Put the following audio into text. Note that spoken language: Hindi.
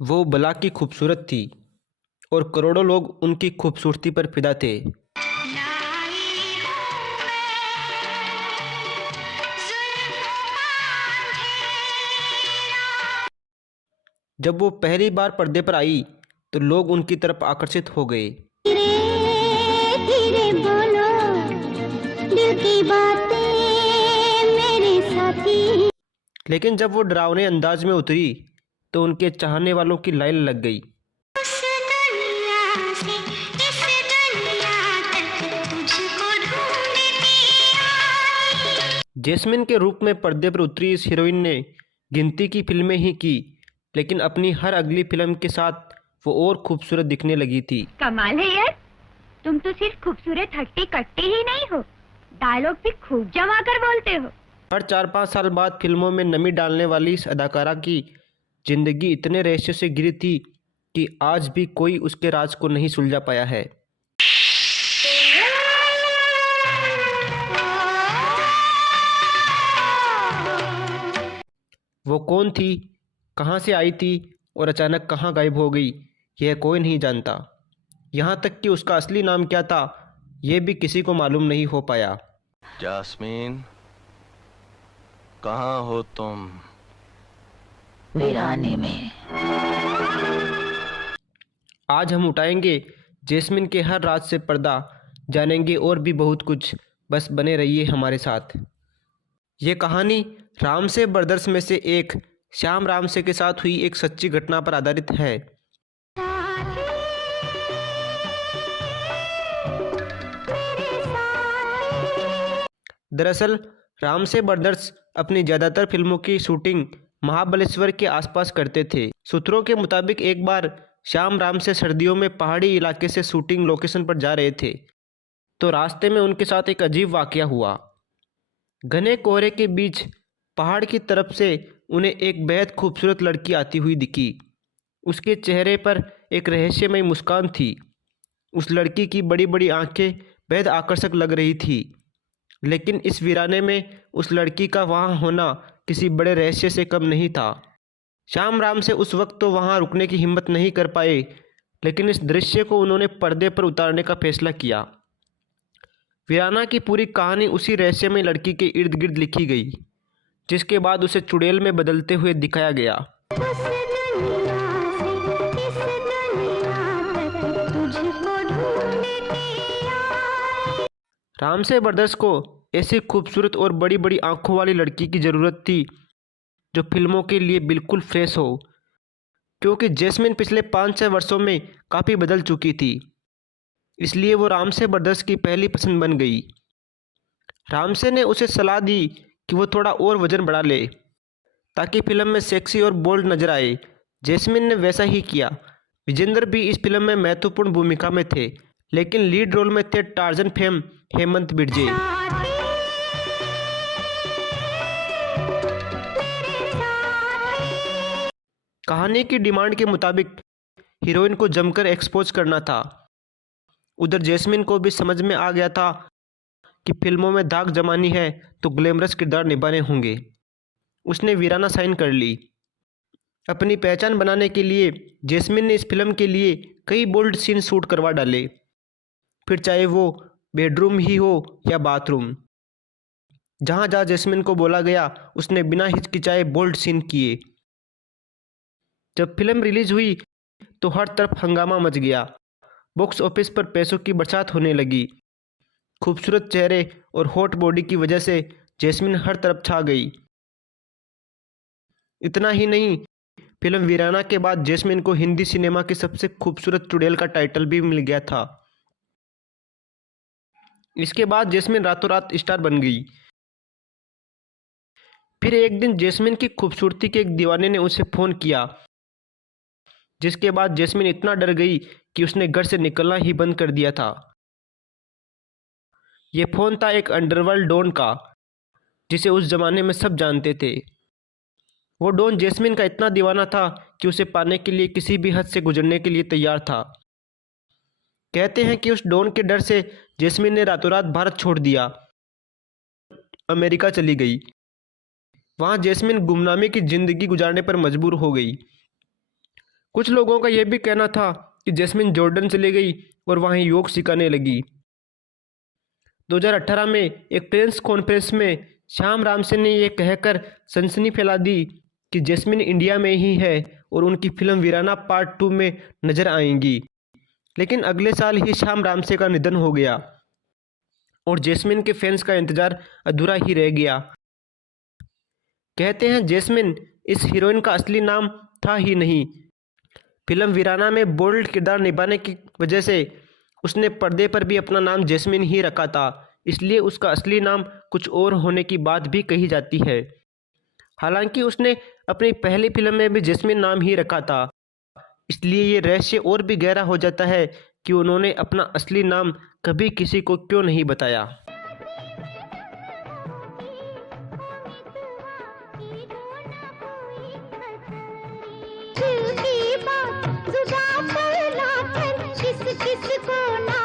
वो भला की खूबसूरत थी और करोड़ों लोग उनकी खूबसूरती पर फिदा थे। जब वो पहली बार पर्दे पर आई तो लोग उनकी तरफ आकर्षित हो गए। धीरे धीरे बोलो दिल की बातें मेरे साथी। लेकिन जब वो डरावने अंदाज में उतरी तो उनके चाहने वालों की लाइन लग गई। उस दुनिया से इस दुनिया तक तुझको ढूंढती आई। जैस्मिन के रूप में पर्दे पर उतरी इस हीरोइन ने गिनती की फिल्में ही की, लेकिन अपनी हर अगली फिल्म के साथ वो और खूबसूरत दिखने लगी थी। कमाल है यार, तुम तो सिर्फ खूबसूरत हट्टी कट्टी ही नहीं हो, डायलॉग भी खूब जमा कर बोलते हो। हर 4-5 साल बाद फिल्मों में नमी डालने वाली इस अदाकारा की जिंदगी इतने रहस्य से घिरी थी कि आज भी कोई उसके राज को नहीं सुलझा पाया है। वो कौन थी, कहाँ से आई थी और अचानक कहाँ गायब हो गई, यह कोई नहीं जानता। यहाँ तक कि उसका असली नाम क्या था यह भी किसी को मालूम नहीं हो पाया। जास्मीन, कहाँ हो तुम? वीराने में। आज हम उठाएंगे जैस्मिन के हर राज से पर्दा, जानेंगे और भी बहुत कुछ। बस बने रहिए हमारे साथ। ये कहानी रामसे ब्रदर्स में से एक श्याम रामसे के साथ हुई एक सच्ची घटना पर आधारित है। दरअसल रामसे ब्रदर्स अपनी ज़्यादातर फिल्मों की शूटिंग महाबलेश्वर के आसपास करते थे। सूत्रों के मुताबिक एक बार श्याम रामसे सर्दियों में पहाड़ी इलाके से शूटिंग लोकेशन पर जा रहे थे तो रास्ते में उनके साथ एक अजीब वाकया हुआ। घने कोहरे के बीच पहाड़ की तरफ से उन्हें एक बेहद खूबसूरत लड़की आती हुई दिखी। उसके चेहरे पर एक रहस्यमय मुस्कान थी। उस लड़की की बड़ी बड़ी आंखें बेहद आकर्षक लग रही थी, लेकिन इस वीराने में उस लड़की का वहाँ होना किसी बड़े रहस्य से कम नहीं था। श्याम राम से उस वक्त तो वहाँ रुकने की हिम्मत नहीं कर पाए, लेकिन इस दृश्य को उन्होंने पर्दे पर उतारने का फैसला किया। वीराना की पूरी कहानी उसी रहस्यमय लड़की के इर्द गिर्द लिखी गई, जिसके बाद उसे चुड़ैल में बदलते हुए दिखाया गया। उस दुनिया से इस दुनिया तक तुझको ढूंढती आई। रामसे ब्रदर्स को ऐसी खूबसूरत और बड़ी बड़ी आंखों वाली लड़की की ज़रूरत थी जो फिल्मों के लिए बिल्कुल फ्रेश हो, क्योंकि जैस्मिन पिछले 5-6 वर्षों में काफ़ी बदल चुकी थी। इसलिए वो रामसे ब्रदर्स की पहली पसंद बन गई। रामसे ने उसे सलाह दी कि वो थोड़ा और वजन बढ़ा ले ताकि फिल्म में सेक्सी और बोल्ड नजर आए। जैस्मिन ने वैसा ही किया। विजेंद्र भी इस फिल्म में महत्वपूर्ण भूमिका में थे, लेकिन लीड रोल में थे टार्जन फेम हेमंत बिरजे। कहानी की डिमांड के मुताबिक हीरोइन को जमकर एक्सपोज करना था। उधर जैस्मिन को भी समझ में आ गया था कि फिल्मों में धाक जमानी है तो ग्लैमरस किरदार निभाने होंगे। उसने वीराना साइन कर ली। अपनी पहचान बनाने के लिए जैस्मिन ने इस फिल्म के लिए कई बोल्ड सीन शूट करवा डाले, फिर चाहे वो बेडरूम ही हो या बाथरूम। जहाँ जहाँ जैस्मिन को बोला गया उसने बिना हिचकिचाए बोल्ड सीन किए। जब फिल्म रिलीज हुई तो हर तरफ हंगामा मच गया। बॉक्स ऑफिस पर पैसों की बरसात होने लगी। खूबसूरत चेहरे और हॉट बॉडी की वजह से जैस्मिन हर तरफ छा गई। इतना ही नहीं, फिल्म वीराना के बाद जैस्मिन को हिंदी सिनेमा की सबसे खूबसूरत चुड़ैल का टाइटल भी मिल गया था। इसके बाद जैस्मिन रातों रात स्टार बन गई। फिर एक दिन जैस्मिन की खूबसूरती के एक दीवाने ने उसे फ़ोन किया, जिसके बाद जैस्मिन इतना डर गई कि उसने घर से निकलना ही बंद कर दिया था। ये फ़ोन था एक अंडरवर्ल्ड डॉन का, जिसे उस जमाने में सब जानते थे। वो डॉन जैस्मिन का इतना दीवाना था कि उसे पाने के लिए किसी भी हद से गुजरने के लिए तैयार था। कहते हैं कि उस डॉन के डर से जैस्मिन ने रातों रात भारत छोड़ दिया, अमेरिका चली गई। वहाँ जैस्मिन गुमनामी की जिंदगी गुजारने पर मजबूर हो गई। कुछ लोगों का यह भी कहना था कि जैस्मिन जॉर्डन चली गई और वहीं योग सिखाने लगी। 2018 में एक प्रेस कॉन्फ्रेंस में श्याम रामसेन ने यह कहकर सनसनी फैला दी कि जैस्मिन इंडिया में ही है और उनकी फिल्म वीराना पार्ट 2 में नजर आएंगी। लेकिन अगले साल ही श्याम रामसे का निधन हो गया और जैस्मिन के फैंस का इंतजार अधूरा ही रह गया। कहते हैं जैस्मिन इस हीरोइन का असली नाम था ही नहीं। फिल्म वीराना में बोल्ड किरदार निभाने की वजह से उसने पर्दे पर भी अपना नाम जैस्मिन ही रखा था, इसलिए उसका असली नाम कुछ और होने की बात भी कही जाती है। हालांकि उसने अपनी पहली फिल्म में भी जैस्मिन नाम ही रखा था, इसलिए ये रहस्य और भी गहरा हो जाता है कि उन्होंने अपना असली नाम कभी किसी को क्यों नहीं बताया। दिल की बात जुबां पर लाकर किस किस को ना